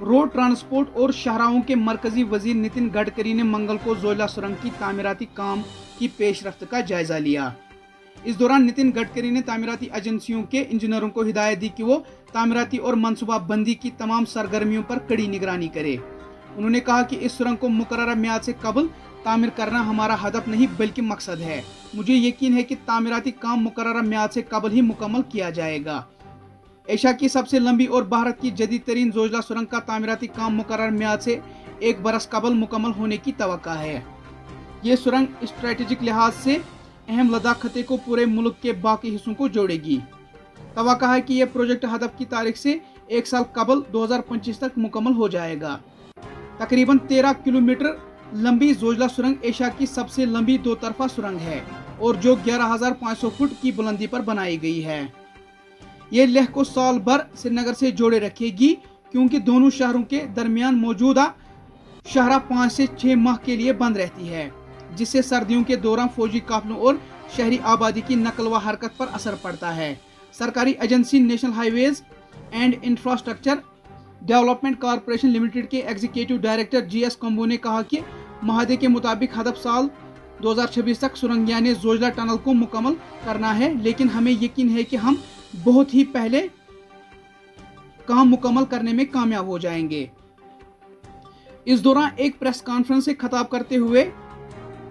Road transport और शाहराहों के मरकजी वजीर नितिन गडकरी ने मंगल को जोजिला सुरंग की तामीराती काम की पेशरफ्त का जायजा लिया। इस दौरान नितिन गडकरी ने तामीराती एजेंसियों के इंजीनियरों को हिदायत दी कि वो तामीराती और मनसूबाबंदी की तमाम सरगर्मियों पर कड़ी निगरानी करे। उन्होंने कहा कि इस सुरंग को मुकर्रर मियाद से कबल तामीर करना हमारा हदफ नहीं बल्कि मकसद है। मुझे यकीन है कि तामीराती काम मुकर्रर मियाद से कबल ही मुकम्मल किया जाएगा। एशिया की सबसे लंबी और भारत की जदीद तरीन जोजिला सुरंग का तामीराती काम मुकर्रर मियाद से 1 बरस कबल मुकम्मल होने की तवक्का है। ये सुरंग स्ट्रेटेजिक लिहाज से अहम लद्दाख खत्ते को पूरे मुल्क के बाकी हिस्सों को जोड़ेगी। तवक्का है कि यह प्रोजेक्ट हदफ की तारीख से 1 साल कबल 2025 तक मुकम्मल हो जाएगा। तकरीबन 13 किलोमीटर लंबी जोजिला सुरंग एशिया की सबसे लंबी 2 तरफा सुरंग है और जो 11,500 फुट की बुलंदी पर बनाई गई है। ये लेह को साल भर श्रीनगर से जोड़े रखेगी क्योंकि दोनों शहरों के दरमियान मौजूदा शाहराह 5 से 6 माह के लिए बंद रहती है, जिससे सर्दियों के दौरान फौजी काफिलों और शहरी आबादी की नकल व हरकत पर असर पड़ता है। सरकारी agency national highways and infrastructure development corporation limited के एग्जीक्यूटिव डायरेक्टर GS कंबो ने कहा कि माहदे के मुताबिक हदफ साल 2026 तक सुरंग यानी जोजिला टनल को मुकम्मल करना है, लेकिन हमें यकीन है कि हम बहुत ही पहले काम मुकम्मल करने में कामयाब हो जाएंगे। इस दौरान एक प्रेस कॉन्फ्रेंस से खिताब करते हुए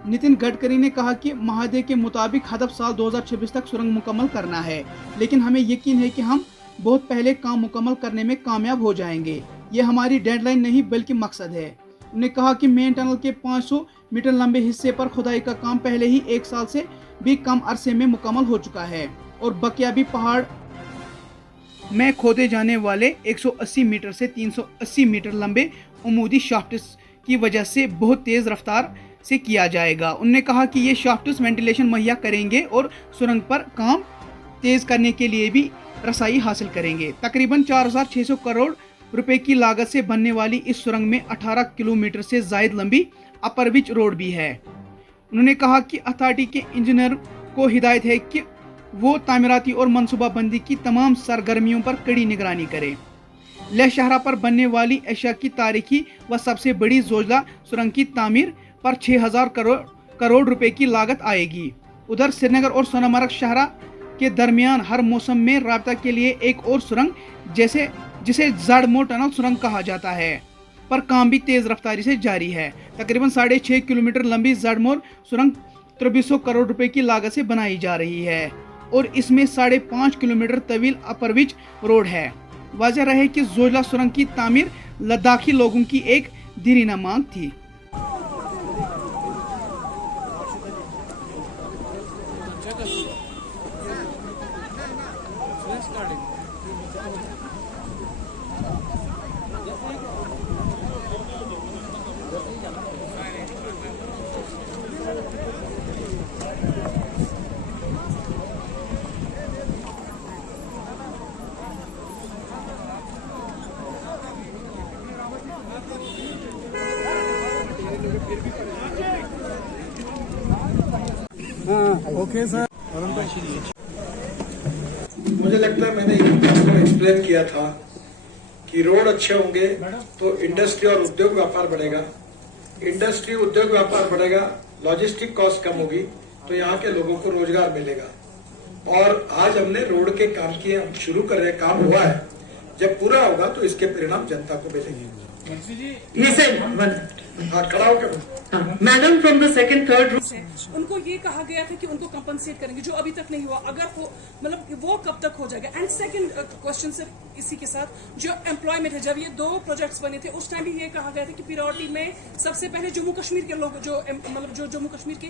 नितिन गडकरी ने कहा कि माहदे के मुताबिक हदफ साल 2026 तक सुरंग मुकम्मल करना है, लेकिन हमें यकीन है कि हम बहुत पहले काम मुकम्मल करने में कामयाब हो जाएंगे। ये हमारी डेडलाइन नहीं बल्कि मकसद है। उन्होंने कहा कि मेन टनल के 500 मीटर लंबे हिस्से पर खुदाई का काम पहले ही 1 साल से भी कम अरसे में मुकम्मल हो चुका है और बकिया भी पहाड़ में खोदे जाने वाले 180 मीटर से 380 मीटर लंबे उमूदी शाफ्ट्स की वजह से बहुत तेज रफ्तार से किया जाएगा। उन्होंने कहा कि ये शाफ्ट्स वेंटिलेशन मुहैया करेंगे और सुरंग पर काम तेज करने के लिए भी रसाई हासिल करेंगे। तकरीबन 4,600 करोड़ रुपए की लागत से बनने वाली इस सुरंग में 18 किलोमीटर से जायद लंबी अपर विच रोड भी है। उन्होंने कहा कि अथॉरिटी के इंजीनियर को हिदायत है कि वो तामीराती और मनसूबाबंदी की तमाम सरगर्मियों पर कड़ी निगरानी करे। लेह शाहराह पर बनने वाली एशिया की तारीखी व सबसे बड़ी जोजिला सुरंग की तामीर पर 6,000 करोड़ रुपए की लागत आएगी। उधर श्रीनगर और सोनामर्ग शाहराह के दरमियान हर मौसम में राब्ता के लिए एक और सुरंग जिसे जड़मोर टनल सुरंग कहा जाता है पर काम भी तेज रफ्तारी से जारी है। तकरीबन 6.5 किलोमीटर लंबी जड़मोर सुरंग 2300 करोड़ रुपए की लागत से बनाई जा रही है और इसमें 5.5 किलोमीटर तवील अपरविच रोड है। वाज़ेह रहे कि जोजिला सुरंग की तामीर लद्दाखी लोगों की एक दीरीना मांग थी। Okay sir. मुझे लगता है मैंने एक्सप्लेन किया था कि रोड अच्छे होंगे तो इंडस्ट्री और उद्योग व्यापार बढ़ेगा, इंडस्ट्री उद्योग व्यापार बढ़ेगा, लॉजिस्टिक कॉस्ट कम होगी तो यहाँ के लोगों को रोजगार मिलेगा। और आज हमने रोड के काम किए, हम शुरू कर रहे, काम हुआ है, जब पूरा होगा तो इसके परिणाम जनता को मिलेंगे। खड़ा होकर madam from the second third उनको ये कहा गया था कि उनको कंपनसेट करेंगे जो अभी तक नहीं हुआ, अगर हो मतलब वो कब तक हो जाएगा। एंड सेकंड क्वेश्चन सर इसी के साथ जो एम्प्लॉयमेंट है, जब ये 2 प्रोजेक्ट्स बने थे उस टाइम भी ये कहा गया था कि प्रायोरिटी में सबसे पहले जम्मू कश्मीर के लोग जो जम्मू कश्मीर के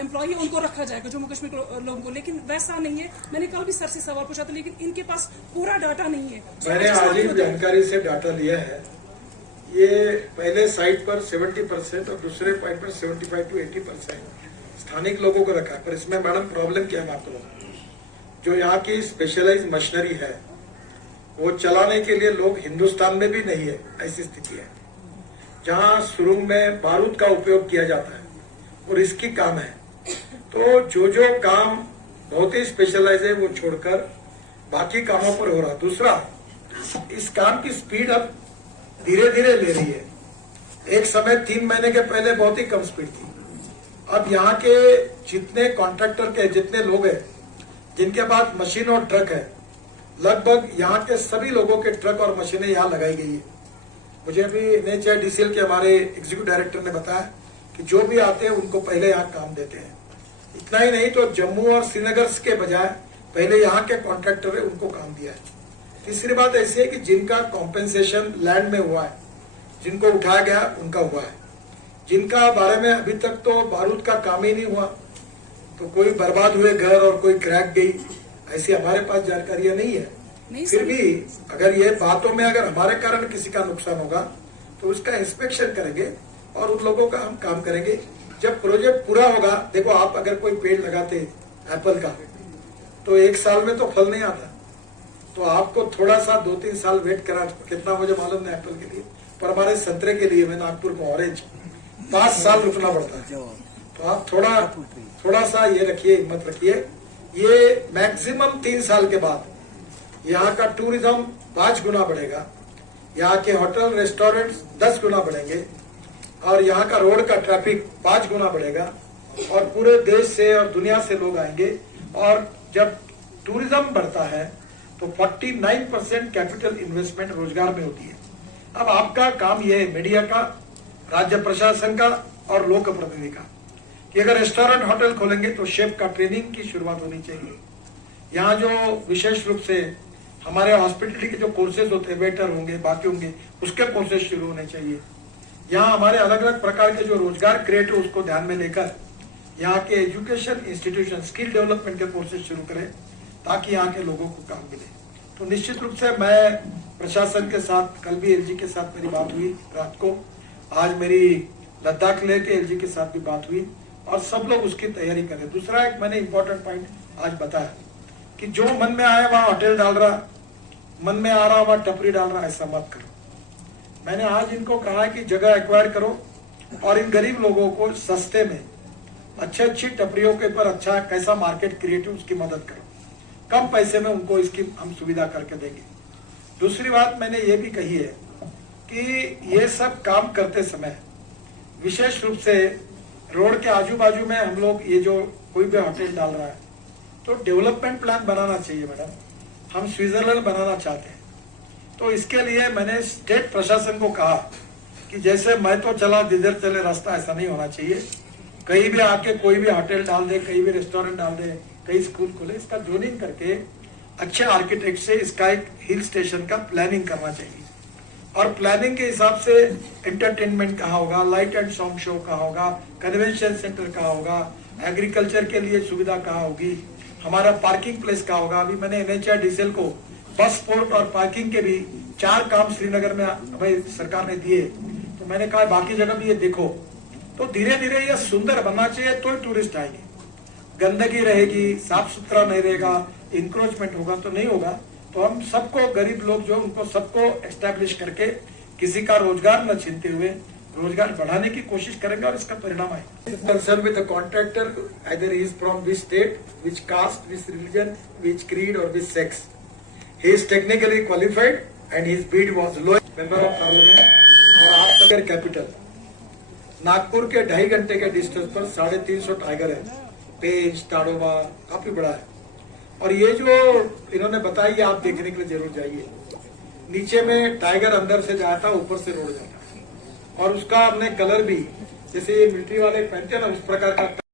एम्प्लॉय है उनको रखा जाएगा, जम्मू कश्मीर के लोगों को, लेकिन वैसा नहीं है। मैंने कल भी सर से सवाल पूछा था लेकिन इनके पास पूरा डाटा नहीं है। मैंने आज ही जानकारी से डाटा लिया है, ये पहले साइट पर 70% और दूसरे साइट पर 75 to 80% स्थानिक लोगों को रखा है। पर इसमें मैडम प्रॉब्लम क्या है आपको, जो यहाँ की स्पेशलाइज मशीनरी है वो चलाने के लिए लोग हिंदुस्तान में भी नहीं है। ऐसी स्थिति है जहाँ सुरंग में बारूद का उपयोग किया जाता है और इसकी काम है, तो जो काम बहुत ही स्पेशलाइज है वो छोड़कर बाकी कामों पर हो रहा। दूसरा, इस काम की स्पीड अब धीरे धीरे ले रही है। एक समय 3 महीने के पहले बहुत ही कम स्पीड थी। अब यहाँ के जितने कॉन्ट्रैक्टर के जितने लोग हैं जिनके पास मशीन और ट्रक है, लगभग यहाँ के सभी लोगों के ट्रक और मशीनें यहाँ लगाई गई है। मुझे अभी NHIDCL के हमारे एग्जीक्यूटिव डायरेक्टर ने बताया कि जो भी आते हैं उनको पहले यहाँ काम देते हैं। इतना ही नहीं तो जम्मू और श्रीनगर के बजाय पहले यहाँ के कॉन्ट्रैक्टर है उनको काम दिया है। तीसरी बात ऐसी है कि जिनका कॉम्पेंसेशन लैंड में हुआ है, जिनको उठाया गया उनका हुआ है, जिनका बारे में अभी तक तो बारूद का काम ही नहीं हुआ, तो कोई बर्बाद हुए घर और कोई क्रैक गई, ऐसी हमारे पास जानकारियां नहीं है। फिर भी अगर ये बातों में अगर हमारे कारण किसी का नुकसान होगा तो उसका इंस्पेक्शन करेंगे और उन लोगों का हम काम करेंगे। जब प्रोजेक्ट पूरा होगा, देखो आप अगर कोई पेड़ लगाते एप्पल का तो 1 साल में तो फल नहीं आता, तो आपको थोड़ा सा 2-3 साल वेट करा, कितना मुझे मालूम नहीं एप्पल के लिए, पर हमारे संतरे के लिए, मैं नागपुर को ऑरेंज 5 साल रुकना पड़ता है। तो आप थोड़ा सा ये रखिए, हिम्मत रखिए। ये मैक्सिमम 3 साल के बाद यहाँ का टूरिज्म 5 गुना बढ़ेगा, यहाँ के होटल रेस्टोरेंट 10 गुना बढ़ेंगे और यहाँ का रोड का ट्रैफिक 5 गुना बढ़ेगा और पूरे देश से और दुनिया से लोग आएंगे। और जब टूरिज्म बढ़ता है तो 49% कैपिटल इन्वेस्टमेंट रोजगार में होती है। अब आपका काम यह है, मीडिया का, राज्य प्रशासन का और लोक प्रतिनिधि का, कि अगर रेस्टोरेंट होटल खोलेंगे तो शेफ का ट्रेनिंग की शुरुआत होनी चाहिए। यहाँ जो विशेष रूप से हमारे हॉस्पिटलिटी के जो कोर्सेज होते हैं, वेटर होंगे, बाकी होंगे, उसके कोर्सेज शुरू होने चाहिए। यहाँ हमारे अलग अलग प्रकार के जो रोजगार क्रिएट है उसको ध्यान में लेकर यहाँ के एजुकेशन इंस्टीट्यूशन स्किल डेवलपमेंट के कोर्सेज शुरू करें ताकि यहाँ के लोगों को काम मिले। तो निश्चित रूप से मैं प्रशासन के साथ, कल भी LG के साथ मेरी बात हुई रात को, आज मेरी लद्दाख लेह के LG के साथ भी बात हुई और सब लोग उसकी तैयारी करें। दूसरा एक मैंने इंपॉर्टेंट पॉइंट आज बताया कि जो मन में आया वहां होटल डाल रहा, मन में आ रहा वहां टपरी डाल रहा, ऐसा मत करो। मैंने आज इनको कहा है कि जगह एक्वायर करो और इन गरीब लोगों को सस्ते में अच्छी टपरियों के ऊपर अच्छा कैसा मार्केट क्रिएट हो उसकी मदद करो, कम पैसे में उनको इसकी हम सुविधा करके देंगे। दूसरी बात मैंने ये भी कही है कि ये सब काम करते समय विशेष रूप से रोड के आजू बाजू में हम लोग ये जो कोई भी होटल डाल रहा है तो डेवलपमेंट प्लान बनाना चाहिए मैडम। हम स्विट्जरलैंड बनाना चाहते हैं, तो इसके लिए मैंने स्टेट प्रशासन को कहा कि जैसे मैं तो चला जिधर चले रास्ता, ऐसा नहीं होना चाहिए। कहीं भी आके कोई भी होटल डाल दे, कहीं भी रेस्टोरेंट डाल दे, कहीं स्कूल खोले, इसका जोनिंग करके अच्छे आर्किटेक्ट से इसका एक हिल स्टेशन का प्लानिंग करना चाहिए और प्लानिंग के हिसाब से एंटरटेनमेंट कहाँ होगा, लाइट एंड साउंड शो कहाँ होगा, कन्वेंशन सेंटर कहाँ होगा, एग्रीकल्चर के लिए सुविधा कहाँ होगी, हमारा पार्किंग प्लेस कहाँ होगा। अभी मैंने NHIDCL को बस पोर्ट और पार्किंग के भी 4 काम श्रीनगर में हमें सरकार ने दिए, तो मैंने कहा बाकी जगह भी ये देखो। तो धीरे धीरे ये सुंदर बनना चाहिए तो टूरिस्ट आएंगे। गंदगी रहेगी, साफ सुथरा नहीं रहेगा, इंक्रोचमेंट होगा तो नहीं होगा। तो हम सबको, गरीब लोग जो उनको सबको एस्टैब्लिश करके किसी का रोजगार न छीनते हुए रोजगार बढ़ाने की कोशिश करेंगे और इसका परिणाम आएगा। Concern with the contractor, either he is from which state, which caste, which religion, which creed और which sex, he is technically qualified and his bid was low. Member of parliament और आप सगर कैपिटल नागपुर के 2.5 घंटे के distance पर 350 tiger है, पेंच ताड़ोबा काफी बड़ा है। और ये जो इन्होंने बताया ये आप देखने के लिए जरूर जाइए। नीचे में टाइगर अंदर से जाता, ऊपर से रोड जाता और उसका हमने कलर भी, जैसे ये मिलिट्री वाले पहनते हैं ना, उस प्रकार का